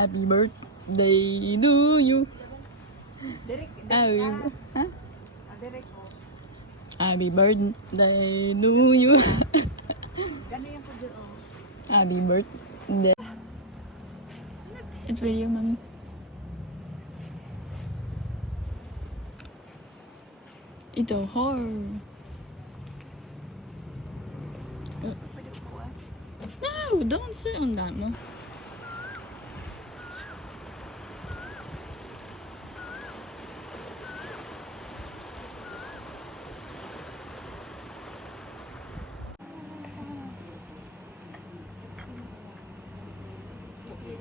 Happy birthday to you. Ha? Happy birthday to you. Happy birthday. It's video, mommy. Ito, horror. No, don't sit on that, Mo.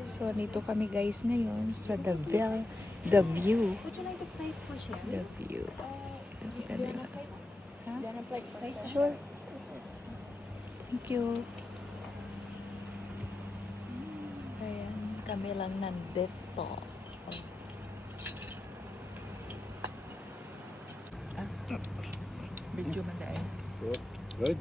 So, nito kami guys ngayon sa The View. Would you like to play for share? The View. Napakaganda. Sure. Thank you. Ayan, kami lang nandito. Video man dahil. Good.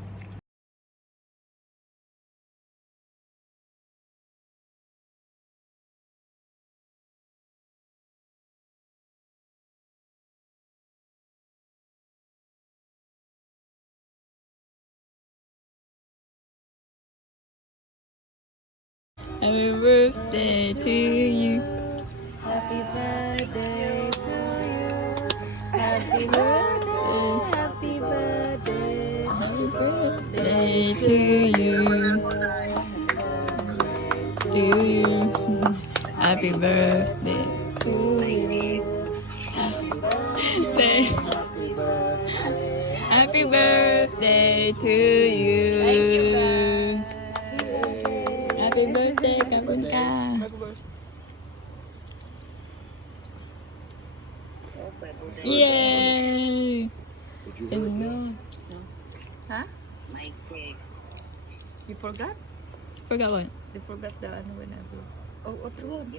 Happy birthday to you. Happy birthday to you. Happy Happy Happy birthday. birthday to you. To you. Happy birthday to you. Happy birthday to you. Happy birthday, kapun ka. Yay! Let's go. Huh? You forgot? Forgot what? You forgot the ano whenever. Oh, otro one.